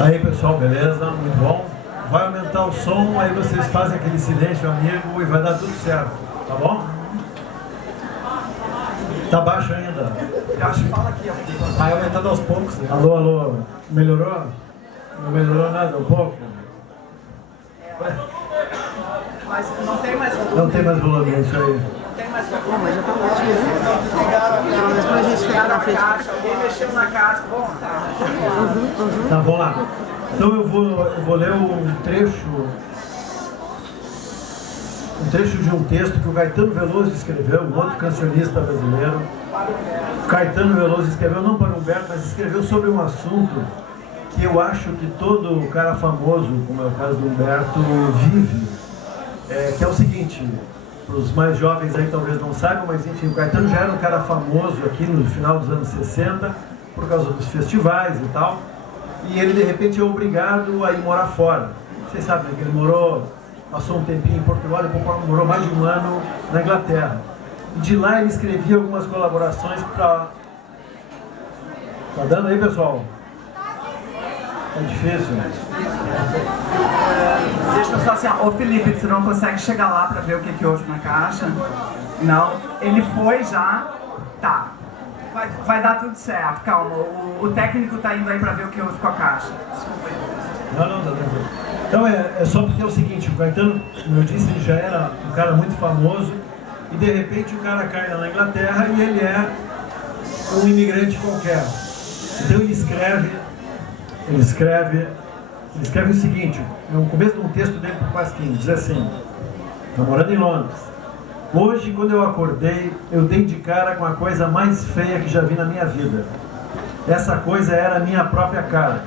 Aí pessoal, beleza? Muito bom. Vai aumentar o som, aí vocês fazem aquele silêncio amigo e vai dar tudo certo, tá bom? Tá baixo ainda? Eu acho que fala aqui, ó. Vai aumentando aos poucos, né? Alô, alô, melhorou? Não melhorou nada um pouco? Mas não tem mais volume. Não tem mais volume, é isso aí. Não tem mais volume. Mas já tá ótimo, né? Não, mas pra gente ficar na frente. Caixa, alguém mexeu na caixa. Bom, tá. Tá, vamos lá. Então eu vou ler um trecho de um texto que o Caetano Veloso escreveu, um outro cancionista brasileiro. O Caetano Veloso escreveu não para Humberto, mas escreveu sobre um assunto que eu acho que todo cara famoso, como é o caso do Humberto, vive. Que é o seguinte, para os mais jovens aí talvez não saibam, mas enfim, o Caetano já era um cara famoso aqui no final dos anos 60, por causa dos festivais e tal, e ele de repente é obrigado a ir morar fora. Vocês sabem que ele passou um tempinho em Portugal, depois morou mais de um ano na Inglaterra. E de lá ele escrevia algumas colaborações para... Tá dando aí, pessoal? É difícil, né? Deixa eu só assim, ô Felipe, tu não consegue chegar lá pra ver o que houve na caixa? Não, ele foi já, tá. Vai dar tudo certo, calma. O técnico tá indo aí pra ver o que houve com a caixa. Desculpa aí. Não, tá tranquilo. Então é só porque é o seguinte, o Caetano, como eu disse, ele já era um cara muito famoso e de repente o cara cai lá na Inglaterra e ele é um imigrante qualquer. Então ele escreve o seguinte, no começo de um texto dele para o Pasquim, diz assim: estou morando em Londres. Hoje, quando eu acordei, eu dei de cara com a coisa mais feia que já vi na minha vida. Essa coisa era a minha própria cara.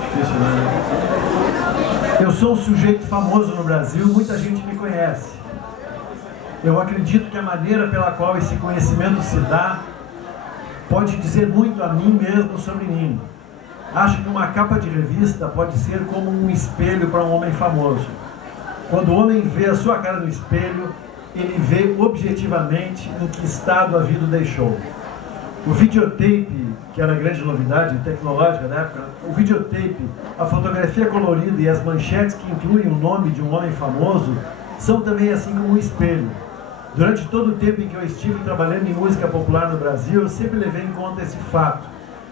Difícil, né? Eu sou um sujeito famoso no Brasil, muita gente me conhece. Eu acredito que a maneira pela qual esse conhecimento se dá pode dizer muito a mim mesmo sobre mim. Acho que uma capa de revista pode ser como um espelho para um homem famoso. Quando o homem vê a sua cara no espelho, ele vê objetivamente em que estado a vida o deixou. O videotape, que era a grande novidade tecnológica da época, o videotape, a fotografia colorida e as manchetes que incluem o nome de um homem famoso são também assim como um espelho. Durante todo o tempo em que eu estive trabalhando em música popular no Brasil, eu sempre levei em conta esse fato.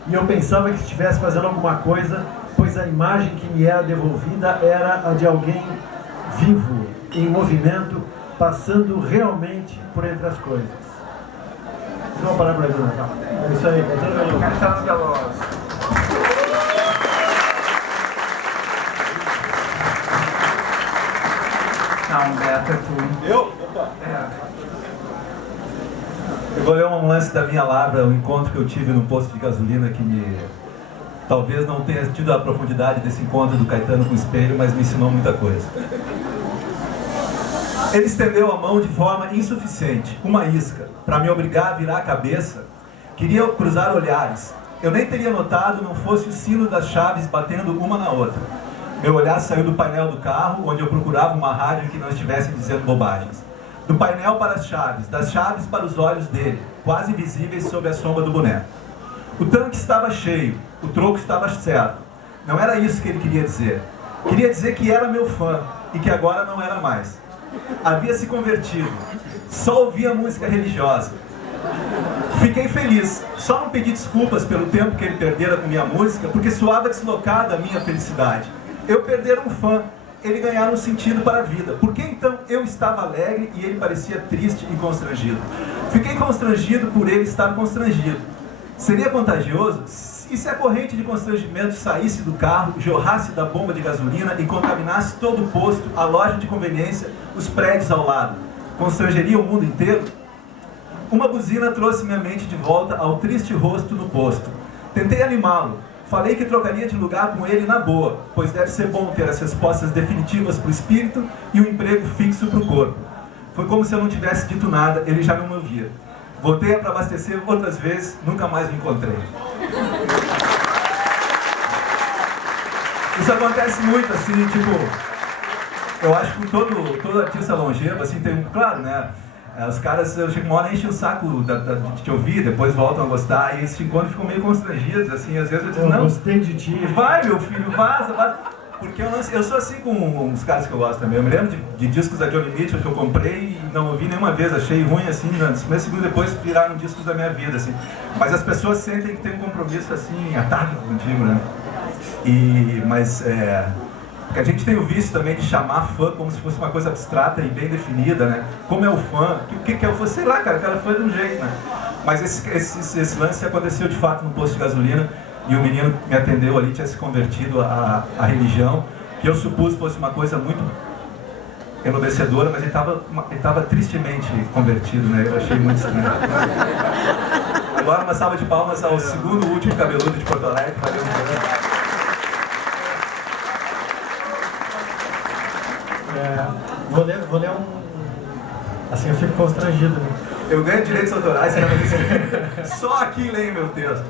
E eu pensava que estivesse fazendo alguma coisa, pois a imagem que me era devolvida era a de alguém vivo, em movimento, passando realmente por entre as coisas. Vamos parar por aqui, Natal. É isso aí, Caetano Veloso. Caetano Veloso. Tá, Humberto, é tu. Eu? Opa! É. Eu vou ler um lance da minha Lavra, um encontro que eu tive num posto de gasolina que talvez não tenha tido a profundidade desse encontro do Caetano com o espelho, mas me ensinou muita coisa. Ele estendeu a mão de forma insuficiente, uma isca, para me obrigar a virar a cabeça. Queria cruzar olhares. Eu nem teria notado não fosse o sino das chaves batendo uma na outra. Meu olhar saiu do painel do carro, onde eu procurava uma rádio que não estivesse dizendo bobagens. Do painel para as chaves, das chaves para os olhos dele, quase visíveis sob a sombra do boneco. O tanque estava cheio, o troco estava certo. Não era isso que ele queria dizer. Queria dizer que era meu fã e que agora não era mais. Havia se convertido, só ouvia música religiosa. Fiquei feliz, só não pedi desculpas pelo tempo que ele perdera com minha música, porque soava deslocada a minha felicidade. Eu perder um fã, ele ganhar um sentido para a vida. Por que então eu estava alegre e ele parecia triste e constrangido? Fiquei constrangido por ele estar constrangido. Seria contagioso? E se a corrente de constrangimento saísse do carro, jorrasse da bomba de gasolina e contaminasse todo o posto, a loja de conveniência, os prédios ao lado? Constrangeria o mundo inteiro? Uma buzina trouxe minha mente de volta ao triste rosto no posto. Tentei animá-lo. Falei que trocaria de lugar com ele na boa, pois deve ser bom ter as respostas definitivas para o espírito e um emprego fixo para o corpo. Foi como se eu não tivesse dito nada, ele já não me ouvia. Voltei para abastecer outras vezes, nunca mais o encontrei. Isso acontece muito, assim, tipo... Eu acho que todo artista longevo, assim, tem um... Claro, né? Os caras, eu chego uma hora, enchem o saco de te ouvir, depois voltam a gostar, e esse encontro ficam meio constrangidos, assim, às vezes eu digo, não, gostei de ti. Vai, meu filho, vaza, vaza. Porque eu sou assim com os caras que eu gosto também. Eu me lembro de discos da Johnny Mitchell que eu comprei e não ouvi nenhuma vez, achei ruim, assim, nos primeiros segundos depois viraram discos da minha vida, assim. Mas as pessoas sentem que tem um compromisso, assim, atávico contigo, né? Porque a gente tem o vício também de chamar fã como se fosse uma coisa abstrata e bem definida, né? Como é o fã? O que é o fã? Sei lá, cara, aquela fã de um jeito, né? Mas esse lance aconteceu de fato no posto de gasolina e o menino que me atendeu ali tinha se convertido à religião, que eu supus fosse uma coisa muito enobrecedora, mas ele estava tristemente convertido, né? Eu achei muito estranho. Agora uma salva de palmas ao segundo último cabeludo de Porto Alegre. Valeu, Vou ler um... Assim eu fico constrangido, né? Eu ganho direitos autorais, só aqui leio meu texto.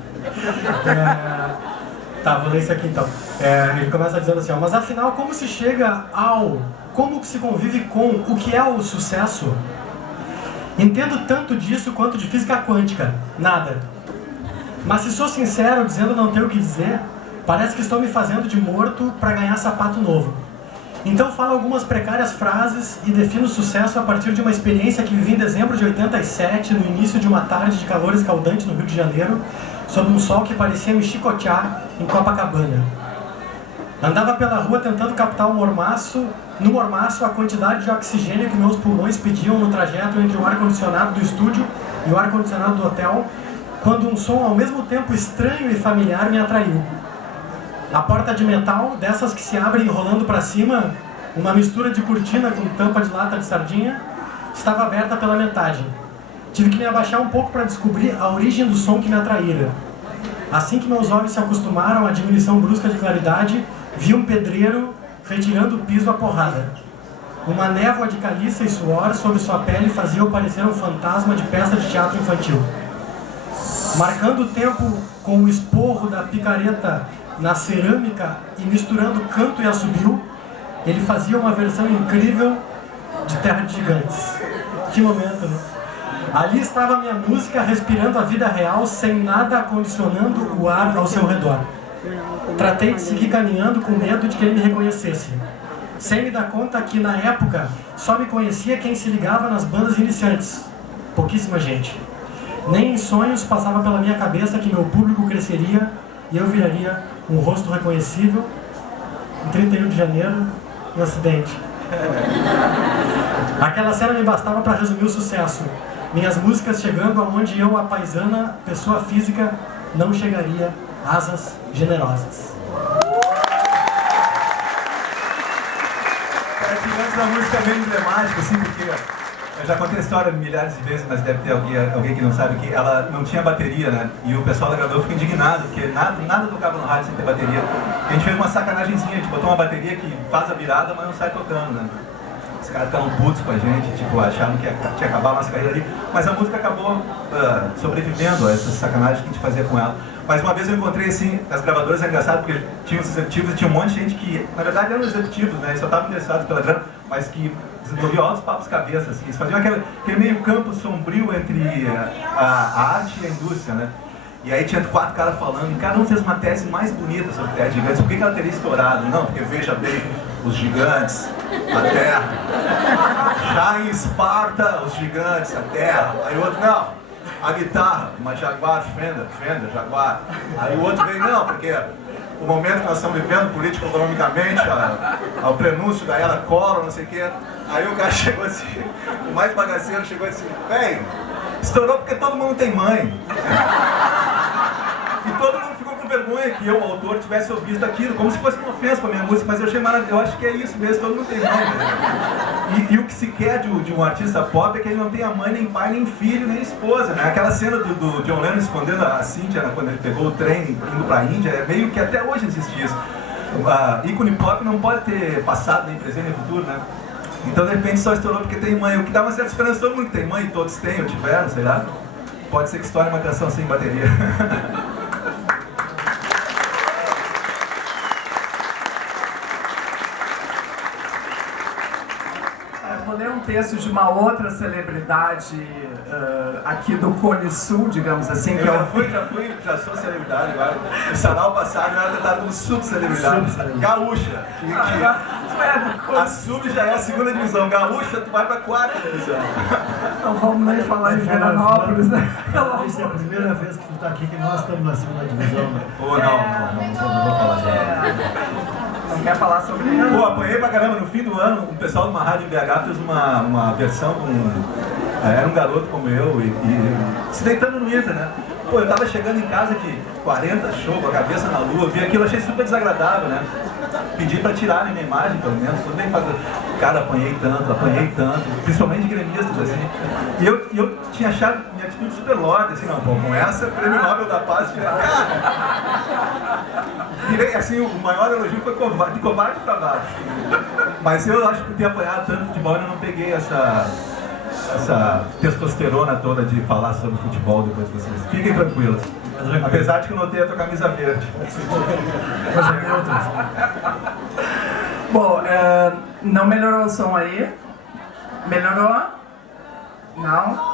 Tá, vou ler isso aqui então. Ele começa dizendo assim, ó, mas afinal, como se chega ao... Como que se convive com o que é o sucesso? Entendo tanto disso quanto de física quântica. Nada. Mas se sou sincero, dizendo não ter o que dizer, parece que estou me fazendo de morto para ganhar sapato novo. Então falo algumas precárias frases e defino o sucesso a partir de uma experiência que vivi em dezembro de 87, no início de uma tarde de calor escaldante no Rio de Janeiro, sob um sol que parecia me chicotear em Copacabana. Andava pela rua tentando captar no mormaço a quantidade de oxigênio que meus pulmões pediam no trajeto entre o ar-condicionado do estúdio e o ar-condicionado do hotel, quando um som ao mesmo tempo estranho e familiar me atraiu. A porta de metal, dessas que se abrem rolando para cima, uma mistura de cortina com tampa de lata de sardinha, estava aberta pela metade. Tive que me abaixar um pouco para descobrir a origem do som que me atraíra. Assim que meus olhos se acostumaram à diminuição brusca de claridade, vi um pedreiro retirando o piso à porrada. Uma névoa de caliça e suor sobre sua pele fazia-o parecer um fantasma de peça de teatro infantil. Marcando o tempo com o esporro da picareta na cerâmica e misturando canto e assobio, ele fazia uma versão incrível de Terra de Gigantes. Que momento, né? Ali estava a minha música respirando a vida real sem nada condicionando o ar ao seu redor. Tratei de seguir caminhando com medo de que ele me reconhecesse, sem me dar conta que na época só me conhecia quem se ligava nas bandas iniciantes. Pouquíssima gente. Nem em sonhos passava pela minha cabeça que meu público cresceria e eu viraria um rosto reconhecível em 31 de janeiro, no acidente. Aquela cena me bastava para resumir o sucesso. Minhas músicas chegando aonde eu, a paisana, pessoa física, não chegaria. Asas generosas. Gigantes da música é meio emblemática, assim, porque eu já contei a história milhares de vezes, mas deve ter alguém que não sabe que ela não tinha bateria, né? E o pessoal da gravadora ficou indignado, porque nada tocava no rádio sem ter bateria. E a gente fez uma sacanagemzinha, a gente botou uma bateria que faz a virada, mas não sai tocando, né? Os caras ficaram putos com a gente, tipo, acharam que tinha acabado a nossa carreira ali. Mas a música acabou sobrevivendo a essas sacanagens que a gente fazia com ela. Mas uma vez eu encontrei, assim, as gravadoras, é engraçado, porque tinha os executivos e tinha um monte de gente que, na verdade, eram executivos, né? Eles só estavam interessados pela grana, mas que desenvolviam altos papos cabeça, assim. Eles faziam aquele meio campo sombrio entre a arte e a indústria, né? E aí tinha 4 caras falando, e cada um fez uma tese mais bonita sobre Terra de Gigantes. Por que ela teria estourado? Não, porque veja bem, os gigantes, a Terra. Já em Esparta, os gigantes, a Terra. Aí o outro, não. A guitarra, uma Jaguar, Fender, Jaguar. Aí o outro vem, não, porque o momento que nós estamos vivendo, político-economicamente, ao prenúncio da era Collor, não sei o quê. Aí o cara chegou assim, o mais bagaceiro chegou assim, velho, estourou porque todo mundo tem mãe. E todo mundo ficou com vergonha que eu, o autor, tivesse ouvido aquilo, como se fosse uma ofensa para a minha música, mas eu achei maravilhoso, eu acho que é isso mesmo, todo mundo tem mãe. Né? E o que se quer de um artista pop é que ele não tenha mãe, nem pai, nem filho, nem esposa, né? Aquela cena do John Lennon escondendo a Cynthia, né, quando ele pegou o trem indo para a Índia, é meio que até hoje existe isso. Ícone pop não pode ter passado, nem presente, nem futuro, né? Então de repente só estourou porque tem mãe, o que dá uma certa esperança, todo mundo que tem mãe, todos têm ou tiveram, sei lá. Pode ser que estoure uma canção sem bateria. texto de uma outra celebridade aqui do Cone Sul, digamos assim. Que já sou celebridade agora. No canal passado eu era tratado como subcelebridade. Gaúcha. A sub já é a segunda divisão. Gaúcha, tu vai pra quarta divisão. Não vamos nem falar em Veranópolis, né? Essa é a primeira vez que tu tá aqui que nós estamos na segunda divisão, né? Não vou falar Não quer falar sobre isso? Pô, apanhei pra caramba. No fim do ano, o pessoal de uma rádio em BH fez uma versão era um garoto como eu e se deitando no Inter, né? Pô, eu tava chegando em casa que 40 show, com a cabeça na lua, vi aquilo, achei super desagradável, né? Pedi pra tirarem minha imagem, pelo menos, tudo bem fazer. Cara, apanhei tanto, principalmente gremistas, assim. E eu tinha achado minha atitude super lorde, assim, não, pô, com essa, Prêmio Nobel da Paz, virei, assim, o maior elogio foi de covarde pra baixo. Mas eu acho que por ter apanhado tanto futebol, eu não peguei essa testosterona toda de falar sobre futebol depois de vocês. Fiquem tranquilos. Apesar de que eu notei a tua camisa verde. Bom, não melhorou o som aí? Melhorou? Não?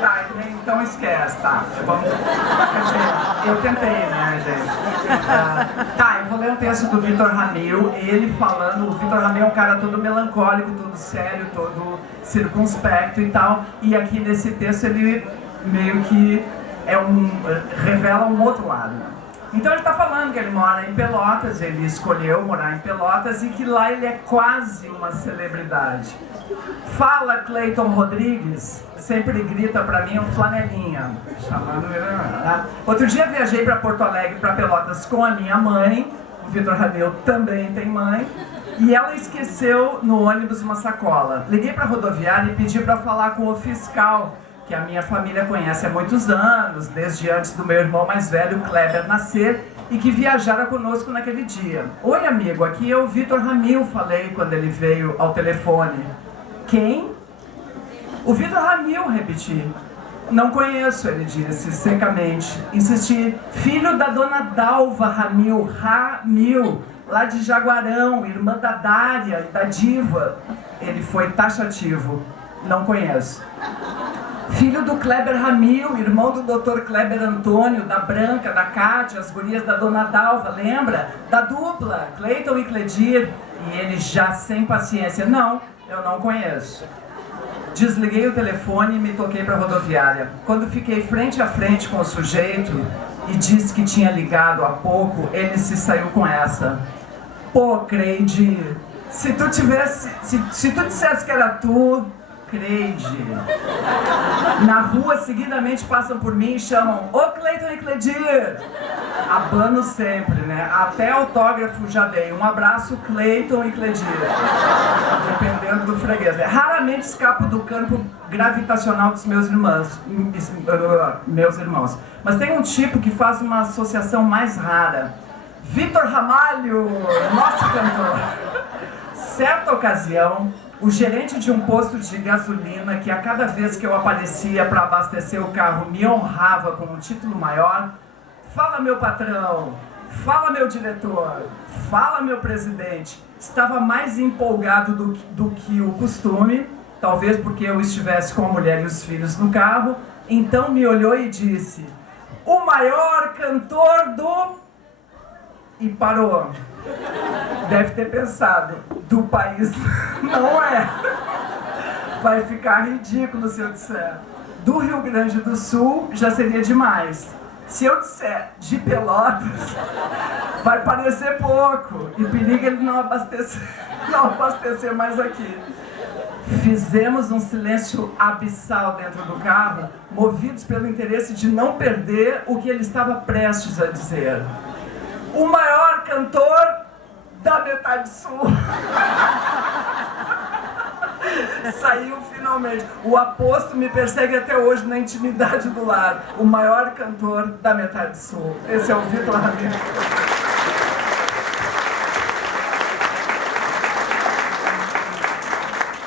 Tá, então esquece, tá? Quer dizer, eu tentei, né, gente? Tá, eu vou ler um texto do Vitor Ramil, ele falando, o Vitor Ramil é um cara todo melancólico, todo sério, todo circunspecto e tal, e aqui nesse texto ele meio que revela um outro lado. Então ele está falando que ele mora em Pelotas, ele escolheu morar em Pelotas e que lá ele é quase uma celebridade. Fala Cleiton Rodrigues, sempre grita pra mim um flanelinha, chamando ele, né? Outro dia viajei para Porto Alegre, para Pelotas com a minha mãe, o Vitor Ramil também tem mãe, e ela esqueceu no ônibus uma sacola. Liguei para a rodoviária e pedi para falar com o fiscal, que a minha família conhece há muitos anos, desde antes do meu irmão mais velho, Kleber, nascer, e que viajara conosco naquele dia. Oi, amigo, aqui é o Vitor Ramil, falei quando ele veio ao telefone. Quem? O Vitor Ramil, repeti. Não conheço, ele disse, secamente. Insisti, filho da dona Dalva Ramil, lá de Jaguarão, irmã da Dária e da Diva. Ele foi taxativo. Não conheço. Filho do Kleber Ramil, irmão do Dr. Kleber Antônio, da Branca, da Cátia, as gurias da Dona Dalva, lembra? Da dupla, Cleiton e Cledir. E ele já sem paciência, não, eu não conheço. Desliguei o telefone e me toquei para a rodoviária. Quando fiquei frente a frente com o sujeito e disse que tinha ligado há pouco, ele se saiu com essa. Pô, Creide, se tu dissesse que era tu... Creide. Na rua, seguidamente passam por mim e chamam Ô Cleiton e Cledir. Abano sempre, né? Até autógrafo já dei. Um abraço, Cleiton e Cledir. Dependendo do freguês. Raramente escapo do campo gravitacional dos meus irmãos. Mas tem um tipo que faz uma associação mais rara. Vitor Ramalho, nosso cantor. Certa ocasião, o gerente de um posto de gasolina, que a cada vez que eu aparecia para abastecer o carro me honrava com um título maior, fala meu patrão, fala meu diretor, fala meu presidente, estava mais empolgado do que o costume, talvez porque eu estivesse com a mulher e os filhos no carro, então me olhou e disse, o maior cantor do... E parou. Deve ter pensado, do país não é. Vai ficar ridículo se eu disser. Do Rio Grande do Sul já seria demais. Se eu disser de Pelotas, vai parecer pouco. E periga ele não abastecer mais aqui. Fizemos um silêncio abissal dentro do carro, movidos pelo interesse de não perder o que ele estava prestes a dizer. O maior cantor da metade sul. Saiu finalmente. O aposto me persegue até hoje na intimidade do lar. O maior cantor da metade sul. Esse é o Vitor Ramil.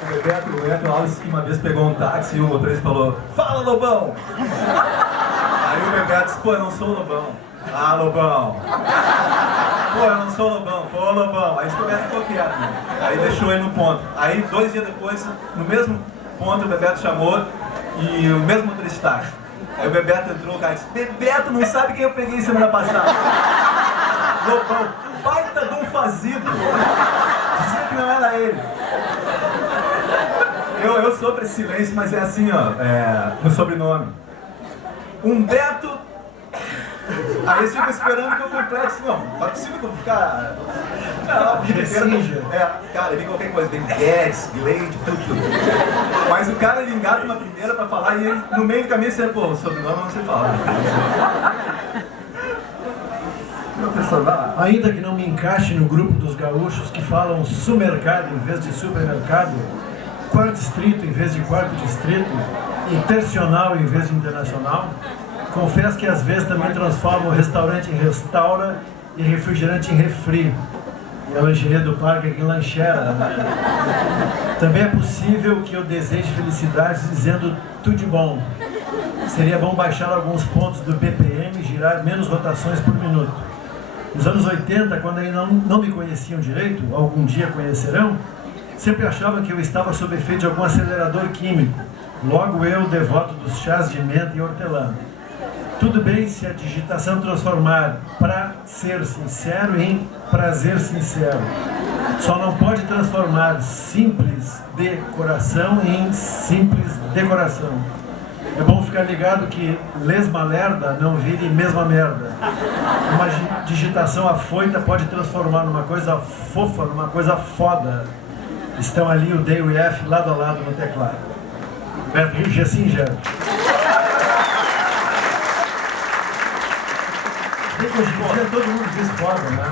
O Bebeto Alves que uma vez pegou um táxi e o motorista falou, fala Lobão! Aí o Bebeto disse, pô, eu não sou o Lobão. Ah, Lobão! Pô, eu não sou Lobão, pô, Lobão. Aí o Bebeto ficou quieto, né? Aí deixou ele no ponto. Aí 2 dias depois, no mesmo ponto, o Bebeto chamou e o mesmo motorista. Aí o Bebeto entrou, o cara disse: Bebeto, não sabe quem eu peguei semana passada? Lobão, baita de um fazido. Dizia que não era ele. Eu sofro esse silêncio, mas é assim, ó, no sobrenome. Humberto. Aí eles ficam esperando que eu complete, assim, não é possível que eu ficar... Não, cara, ele qualquer coisa, tem Guedes, Glade, tudo. Mas o cara, ele engata uma primeira pra falar e ele, no meio do caminho, você, pô, o sobrenome eu não sei falar. Professor, vai lá. Ainda que não me encaixe no grupo dos gaúchos que falam supermercado em vez de supermercado, quarto distrito em vez de quarto distrito, internacional em vez de internacional, confesso que às vezes também transformo restaurante em restaura e refrigerante em refri. E a lancheria do parque aqui em lanchera. Também é possível que eu deseje felicidades dizendo tudo de bom. Seria bom baixar alguns pontos do BPM e girar menos rotações por minuto. Nos anos 80, quando ainda não me conheciam direito, algum dia conhecerão, sempre achavam que eu estava sob efeito de algum acelerador químico. Logo eu, devoto dos chás de menta e hortelã. Tudo bem se a digitação transformar pra ser sincero em prazer sincero. Só não pode transformar simples decoração em simples decoração. É bom ficar ligado que lesma lerda não vire mesma merda. Uma digitação afoita pode transformar numa coisa fofa, numa coisa foda. Estão ali o D e o F lado a lado no teclado. Beto Gessinger. Hoje em dia todo mundo diz foda, né?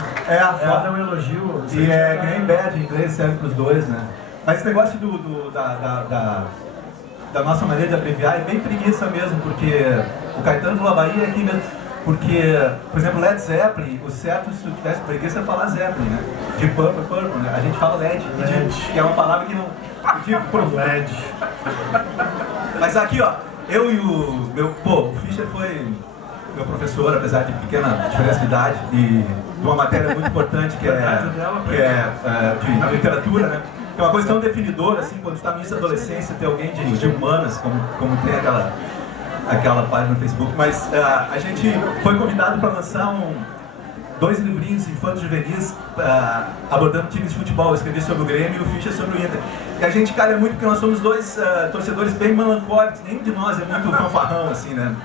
Foda é um elogio. E é game bad em inglês, serve pros dois, né? Mas esse negócio da nossa maneira de abreviar é bem preguiça mesmo, porque o Caetano do Bahia é aqui mesmo. Porque, por exemplo, Led Zeppelin, o certo se tu tivesse preguiça é falar Zeppelin, né? De Purple, né? A gente fala LED, que é uma palavra que não... Tipo, LED. Mas aqui, ó, eu e o Fischer foi meu professor, apesar de pequena diferença de idade, e de uma matéria muito importante que é de literatura, né? Que é uma coisa tão definidora, assim, quando está no início da adolescência, ter alguém de humanas, como tem aquela página no Facebook, mas a gente foi convidado para lançar 2 livrinhos infantos juvenis abordando times de futebol. Eu escrevi sobre o Grêmio e o Fischer sobre o Inter. E a gente calha muito porque nós somos 2 torcedores bem melancólicos, nenhum de nós é muito fanfarrão, assim, né?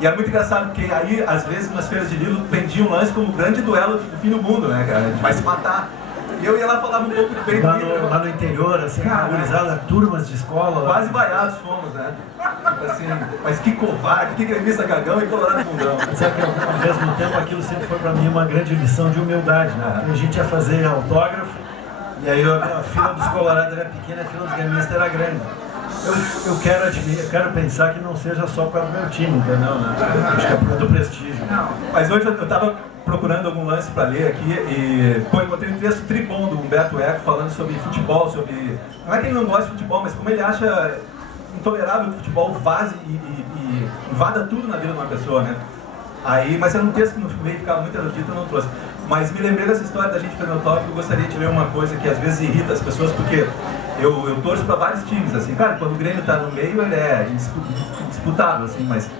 E era muito engraçado porque aí, às vezes, nas feiras de livro, vendiam um lance como o grande duelo do fim do mundo, né, cara? A gente vai se matar. E eu ia lá falava um pouco de bem lá no interior, assim, organizada, turmas de escola. Quase vaiados fomos, né? Tipo assim, mas que covarde, que gremista cagão e colorado fundão. Mas é que ao mesmo tempo aquilo sempre foi pra mim uma grande lição de humildade, né? Porque a gente ia fazer autógrafo, e aí a fila dos colorados era pequena, a fila dos gremistas era grande. Eu quero pensar que não seja só para o meu time, entendeu? Né? Acho que é por causa do prestígio. Não. Mas hoje eu estava procurando algum lance para ler aqui e encontrei um texto tribom do Humberto Eco falando sobre futebol, sobre... Não é que ele não gosta de futebol, mas como ele acha intolerável que o futebol vaze e invada tudo na vida de uma pessoa, né? Mas era um texto que no meio ficava muito erudito, eu não trouxe. Mas me lembrei dessa história da gente fazer no tópico, eu gostaria de ler uma coisa que às vezes irrita as pessoas, porque eu torço para vários times, assim, claro, quando o Grêmio está no meio ele é indisputável, assim, mas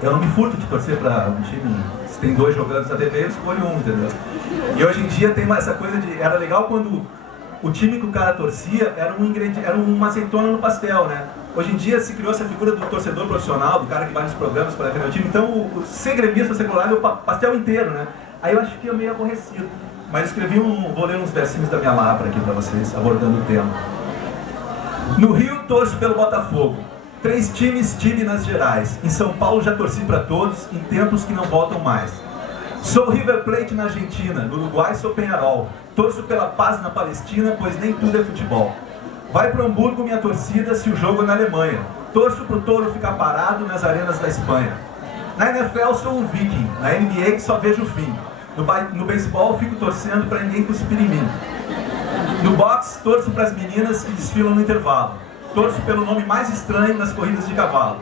eu não me furto de torcer para um time, se tem 2 jogando na TV, eu escolho um, entendeu? E hoje em dia tem essa coisa de, era legal quando o time que o cara torcia era uma azeitona no pastel, né? Hoje em dia se criou essa figura do torcedor profissional, do cara que vai nos programas para defender o time, então ser gremista, ser colorado é o pastel inteiro, né? Aí eu acho que fica meio aborrecido. Mas eu escrevi vou ler uns versinhos da minha lavra aqui para vocês, abordando o tema. No Rio torço pelo Botafogo. 3 times tive nas gerais. Em São Paulo já torci para todos, em tempos que não voltam mais. Sou River Plate na Argentina, no Uruguai sou Peñarol. Torço pela paz na Palestina, pois nem tudo é futebol. Vai para Hamburgo minha torcida se o jogo é na Alemanha. Torço pro touro ficar parado nas arenas da Espanha. Na NFL sou um viking, na NBA que só vejo o fim. No beisebol fico torcendo para ninguém cuspir em mim. No boxe torço para as meninas que desfilam no intervalo. Torço pelo nome mais estranho nas corridas de cavalo.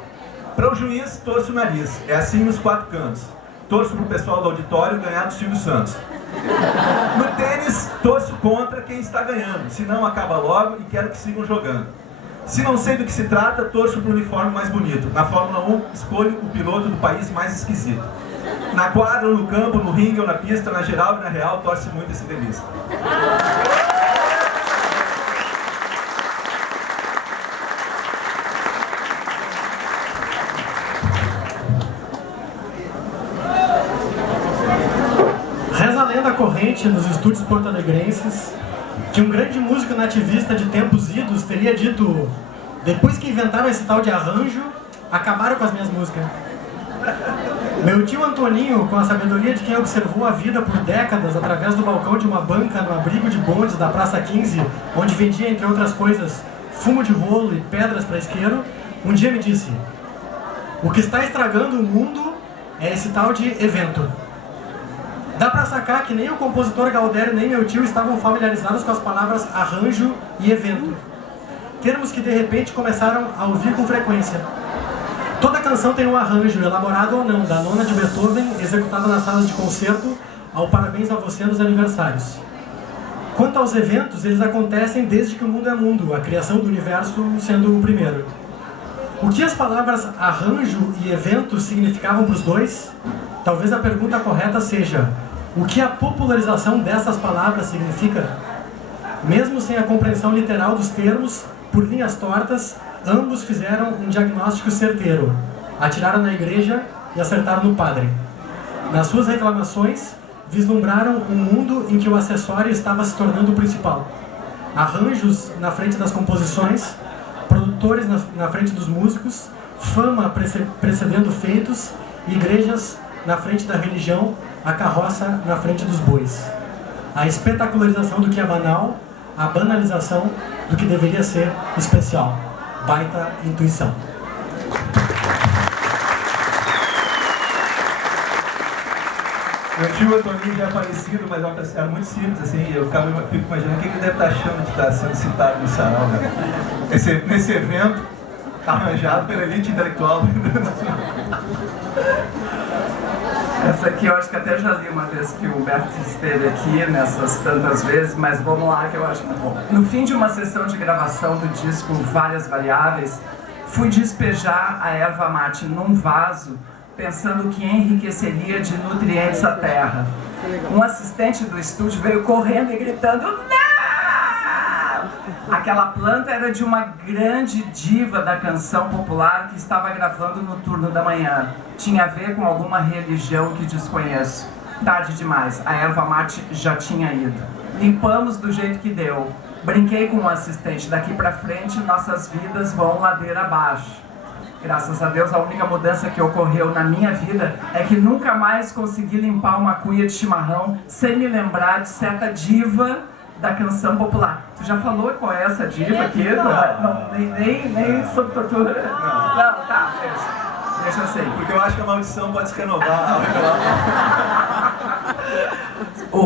Para o juiz torço o nariz, é assim nos 4 cantos. torço pro pessoal do auditório ganhar do Silvio Santos. No tênis, torço contra quem está ganhando, senão acaba logo e quero que sigam jogando. Se não sei do que se trata, torço pro uniforme mais bonito. Na Fórmula 1, escolho o piloto do país mais esquisito. Na quadra, no campo, no ringue ou na pista, na geral e na real, torce muito esse delícia. Reza a lenda corrente nos estúdios porto-alegrenses que um grande músico nativista de tempos idos teria dito: depois que inventaram esse tal de arranjo, acabaram com as minhas músicas. Meu tio Antoninho, com a sabedoria de quem observou a vida por décadas através do balcão de uma banca no abrigo de bondes da Praça 15, onde vendia, entre outras coisas, fumo de rolo e pedras para isqueiro, um dia me disse: o que está estragando o mundo é esse tal de evento. Dá pra sacar que nem o compositor Galdério nem meu tio estavam familiarizados com as palavras arranjo e evento, termos que de repente começaram a ouvir com frequência. Toda canção tem um arranjo, elaborado ou não, da nona de Beethoven, executada nas salas de concerto, ao parabéns a você nos aniversários. Quanto aos eventos, eles acontecem desde que o mundo é mundo, a criação do universo sendo o primeiro. O que as palavras arranjo e evento significavam para os dois? Talvez a pergunta correta seja: o que a popularização dessas palavras significa? Mesmo sem a compreensão literal dos termos, por linhas tortas, ambos fizeram um diagnóstico certeiro. Atiraram na igreja e acertaram no padre. Nas suas reclamações, vislumbraram um mundo em que o acessório estava se tornando o principal. Arranjos na frente das composições, produtores na frente dos músicos, fama precedendo feitos, igrejas na frente da religião, a carroça na frente dos bois. A espetacularização do que é banal, a banalização do que deveria ser especial. Baita intuição. Meu tio Antoninho já é falecido, mas era muito simples, assim, eu fico imaginando o que ele deve estar achando de estar sendo citado no sarau, né? Nesse evento arranjado pela elite intelectual do Rio Grande do Sul. Essa aqui eu acho que até já li uma vez que o Humberto esteve aqui, nessas tantas vezes, mas vamos lá que eu acho muito bom. No fim de uma sessão de gravação do disco Várias Variáveis, fui despejar a erva mate num vaso, pensando que enriqueceria de nutrientes a terra. Um assistente do estúdio veio correndo e gritando: não! Aquela planta era de uma grande diva da canção popular que estava gravando no turno da manhã. Tinha a ver com alguma religião que desconheço. Tarde demais, a erva mate já tinha ido. Limpamos do jeito que deu. Brinquei com o assistente: daqui pra frente nossas vidas vão ladeira abaixo. Graças a Deus, a única mudança que ocorreu na minha vida é que nunca mais consegui limpar uma cuia de chimarrão sem me lembrar de certa diva da canção popular. Tu já falou qual é essa diva aqui? Não, nem sob tortura. Não, tá, deixa eu sei. Porque eu acho que a maldição pode se renovar.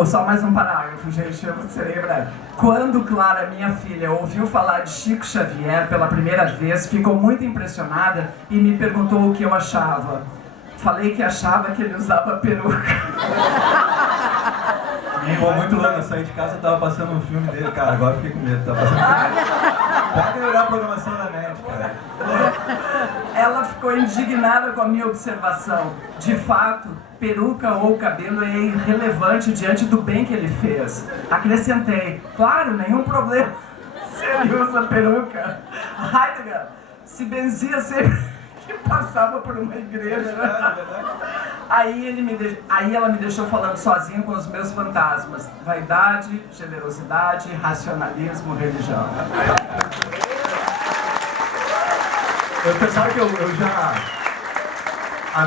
Só mais um parágrafo, gente, eu serei breve. Quando Clara, minha filha, ouviu falar de Chico Xavier pela primeira vez, ficou muito impressionada e me perguntou o que eu achava. Falei que achava que ele usava peruca. Pô, muito louco, eu saí de casa e tava passando um filme dele, cara, agora fiquei com medo, tava passando um filme. Pode melhorar a programação da net, cara. Ela ficou indignada com a minha observação. De fato, peruca ou cabelo é irrelevante diante do bem que ele fez. Acrescentei: claro, nenhum problema se ele usa peruca. Heidegger se benzia sempre que passava por uma igreja. Aí ela me deixou falando sozinha com os meus fantasmas: vaidade, generosidade, racionalismo, religião. Eu pensava que eu já... A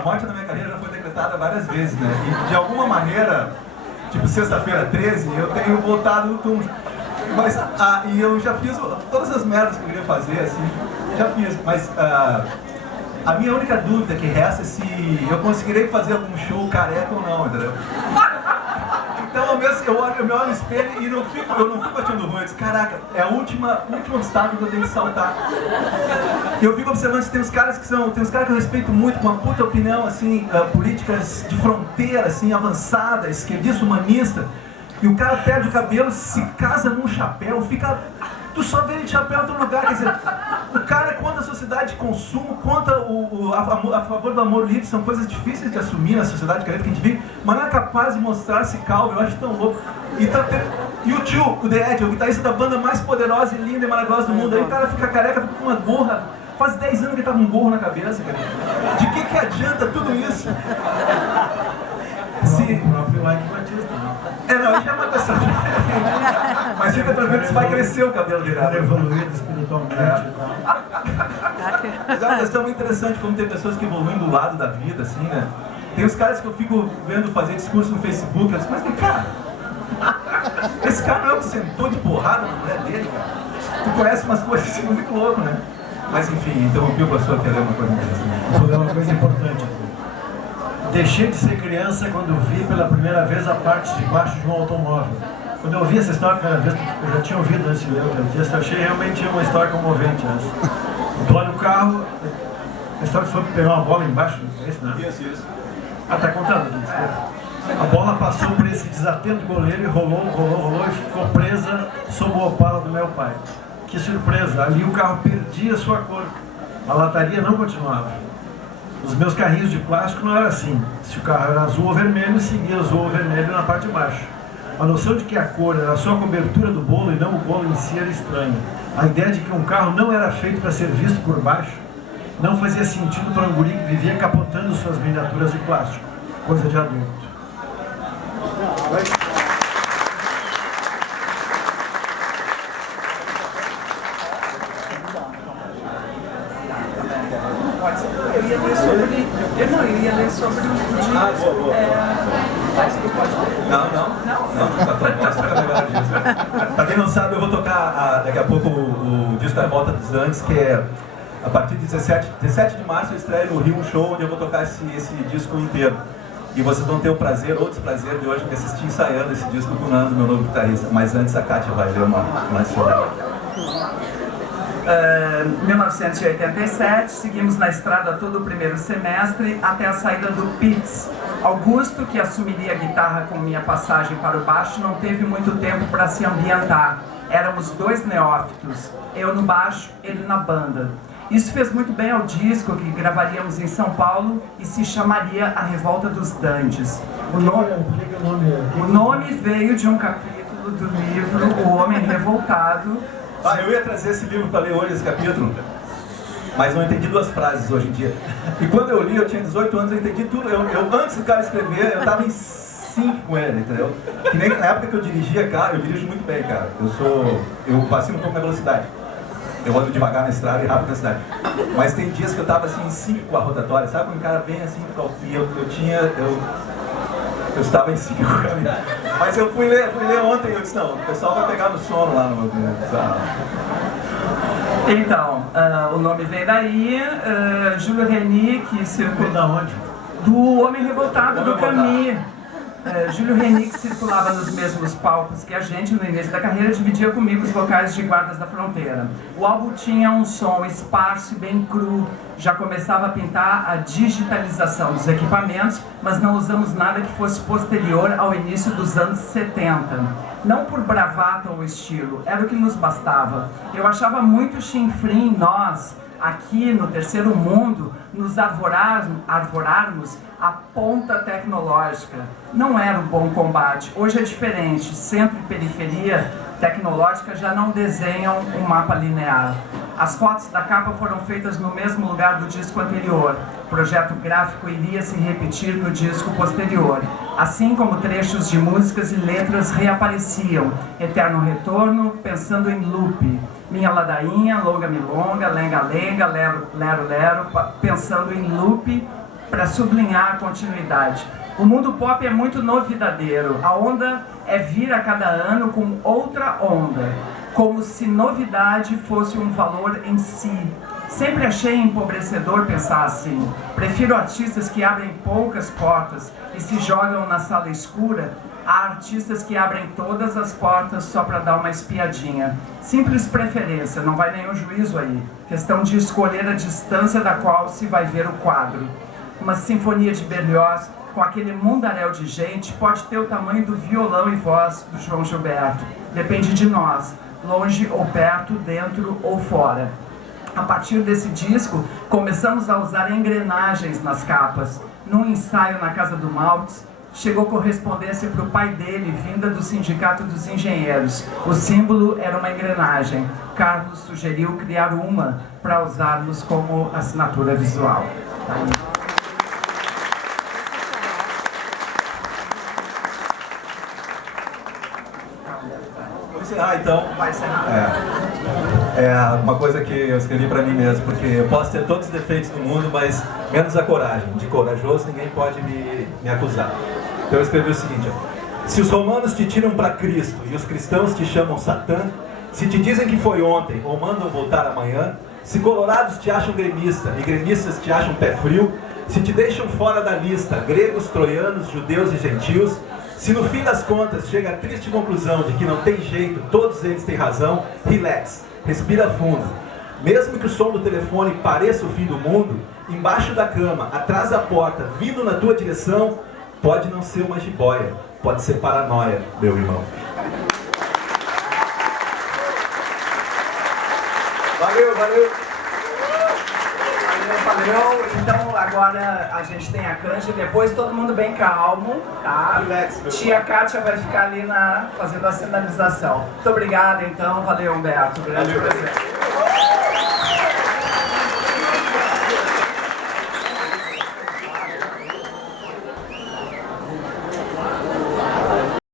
morte da minha carreira já foi decretada várias vezes, né? E de alguma maneira, tipo sexta-feira 13, eu tenho voltado no túmulo. Mas, e eu já fiz todas as merdas que eu queria fazer, assim, já fiz, mas a minha única dúvida que resta é se eu conseguirei fazer algum show careca ou não, entendeu? Então, eu me olho no espelho e eu não fico achando ruim. Eu disse, caraca, é o último obstáculo que eu tenho que saltar. E eu fico observando se tem uns caras que eu respeito muito, com uma puta opinião, assim, políticas de fronteira, assim, avançada, esquerdista, humanista. E o cara perde o cabelo, se casa num chapéu, fica... Tu só vê ele de chapéu em outro lugar, quer dizer, o cara é contra a sociedade de consumo, contra a favor do amor livre, são coisas difíceis de assumir na sociedade careta que a gente vive, mas não é capaz de mostrar-se calmo, eu acho tão louco. E o tio, o The Ed, o guitarrista da banda mais poderosa e linda e maravilhosa do mundo, aí o cara fica careca, fica com uma gorra, faz 10 anos que ele tá com um gorro na cabeça, cara. De que adianta tudo isso? O próprio Ike Batista, né? Não, ele já é uma pessoa diferente. Mas fica tranquilo que vai crescer o cabelo dele. Cara evoluído espiritualmente e tal. Mas é uma questão muito interessante como tem pessoas que evoluem do lado da vida, assim, né? Tem os caras que eu fico vendo fazer discurso no Facebook, eu digo, mas vem cá, esse cara não é o que sentou de porrada na mulher dele, cara. Tu conhece umas coisas assim muito louco, né? Mas enfim, interrompi o professor que ia ler uma coisa interessante. Vou ler uma coisa importante aqui. Deixei de ser criança quando vi pela primeira vez a parte de baixo de um automóvel. Quando eu ouvi essa história pela primeira vez, eu já tinha ouvido antes de ler o texto, eu achei realmente uma história comovente essa. Tu olha o carro, a história foi pegar uma bola embaixo, é isso, né? Isso. Ah, tá contando, desculpa. A bola passou por esse desatento goleiro e rolou e ficou presa sob o opala do meu pai. Que surpresa, ali o carro perdia sua cor. A lataria não continuava. Os meus carrinhos de plástico não era assim. Se o carro era azul ou vermelho, seguia azul ou vermelho na parte de baixo. A noção de que a cor era só a cobertura do bolo e não o bolo em si era estranha. A ideia de que um carro não era feito para ser visto por baixo não fazia sentido para um guri que vivia capotando suas miniaturas de plástico. Coisa de adulto. Eu ia ler sobre o disco. Não. Pra quem não sabe, eu vou tocar daqui a pouco o disco da Volta dos Andes, que é a partir de 17 de março eu estreio no Rio um show onde eu vou tocar esse disco inteiro. E vocês vão ter o prazer ou desprazer de hoje de assistir ensaiando esse disco com o Nando, meu novo guitarrista. Mas antes a Kátia vai ler uma sobre 1987, seguimos na estrada todo o primeiro semestre até a saída do Pitts. Augusto, que assumiria a guitarra com minha passagem para o baixo, não teve muito tempo para se ambientar. Éramos dois neófitos, eu no baixo, ele na banda. Isso fez muito bem ao disco que gravaríamos em São Paulo e se chamaria A Revolta dos Dantes. O nome veio de um capítulo do livro O Homem Revoltado. Eu ia trazer esse livro para ler hoje, esse capítulo, mas não entendi duas frases hoje em dia. E quando eu li, eu tinha 18 anos, eu entendi tudo. Eu antes do cara escrever, eu estava em sync com ele, entendeu? Que nem na época que eu dirigia carro, eu dirijo muito bem, cara. Eu vacilo um pouco na velocidade. Eu ando devagar na estrada e rápido na cidade. Mas tem dias que eu estava assim em sync com a rotatória, sabe? Quando o cara vem assim, e eu estava em sync com o caminho. Mas eu fui ler ontem e eu disse, não, o pessoal vai pegar no sono lá no Então, o nome vem daí, Júlio Reni, que circulou... Da onde? Do Homem Revoltado, do Camus. Júlio Reni, que circulava nos mesmos palcos que a gente no início da carreira, dividia comigo os vocais de Guardas da Fronteira. O álbum tinha um som esparso e bem cru, já começava a pintar a digitalização dos equipamentos, mas não usamos nada que fosse posterior ao início dos anos 70. Não por bravata ou estilo, era o que nos bastava. Eu achava muito chinfrim nós, aqui no terceiro mundo, nos arvorarmos a ponta tecnológica. Não era o bom combate. Hoje é diferente. Centro e periferia tecnológica já não desenham um mapa linear. As fotos da capa foram feitas no mesmo lugar do disco anterior. O projeto gráfico iria se repetir no disco posterior, assim como trechos de músicas e letras reapareciam. Eterno retorno, pensando em loop. Minha ladainha, longa milonga, lenga-lenga, lero-lero, pensando em loop para sublinhar a continuidade. O mundo pop é muito novidadeiro. A onda é vir a cada ano com outra onda, como se novidade fosse um valor em si. Sempre achei empobrecedor pensar assim. Prefiro artistas que abrem poucas portas e se jogam na sala escura a artistas que abrem todas as portas só para dar uma espiadinha. Simples preferência, não vai nenhum juízo aí. Questão de escolher a distância da qual se vai ver o quadro. Uma sinfonia de Berlioz, com aquele mundaréu de gente, pode ter o tamanho do violão e voz do João Gilberto. Depende de nós, longe ou perto, dentro ou fora. A partir desse disco, começamos a usar engrenagens nas capas. Num ensaio na casa do Maltz, chegou correspondência para o pai dele, vinda do Sindicato dos Engenheiros. O símbolo era uma engrenagem. Carlos sugeriu criar uma para usarmos como assinatura visual. Vou encerrar então. Vai encerrar. É uma coisa que eu escrevi pra mim mesmo, porque eu posso ter todos os defeitos do mundo, mas menos a coragem. De corajoso ninguém pode me acusar. Então eu escrevi o seguinte, ó. Se os romanos te tiram para Cristo e os cristãos te chamam Satã, se te dizem que foi ontem ou mandam voltar amanhã, se colorados te acham gremista e gremistas te acham pé frio, se te deixam fora da lista gregos, troianos, judeus e gentios, se no fim das contas chega a triste conclusão de que não tem jeito, todos eles têm razão, relax, respira fundo. Mesmo que o som do telefone pareça o fim do mundo, embaixo da cama, atrás da porta, vindo na tua direção, pode não ser uma jiboia, pode ser paranoia, meu irmão. Valeu, valeu! Valeu. Então agora a gente tem a canja, depois todo mundo bem calmo, tá? Relax, meu Tia Kátia vai ficar ali fazendo a sinalização. Muito obrigada então, valeu Humberto, grande presente.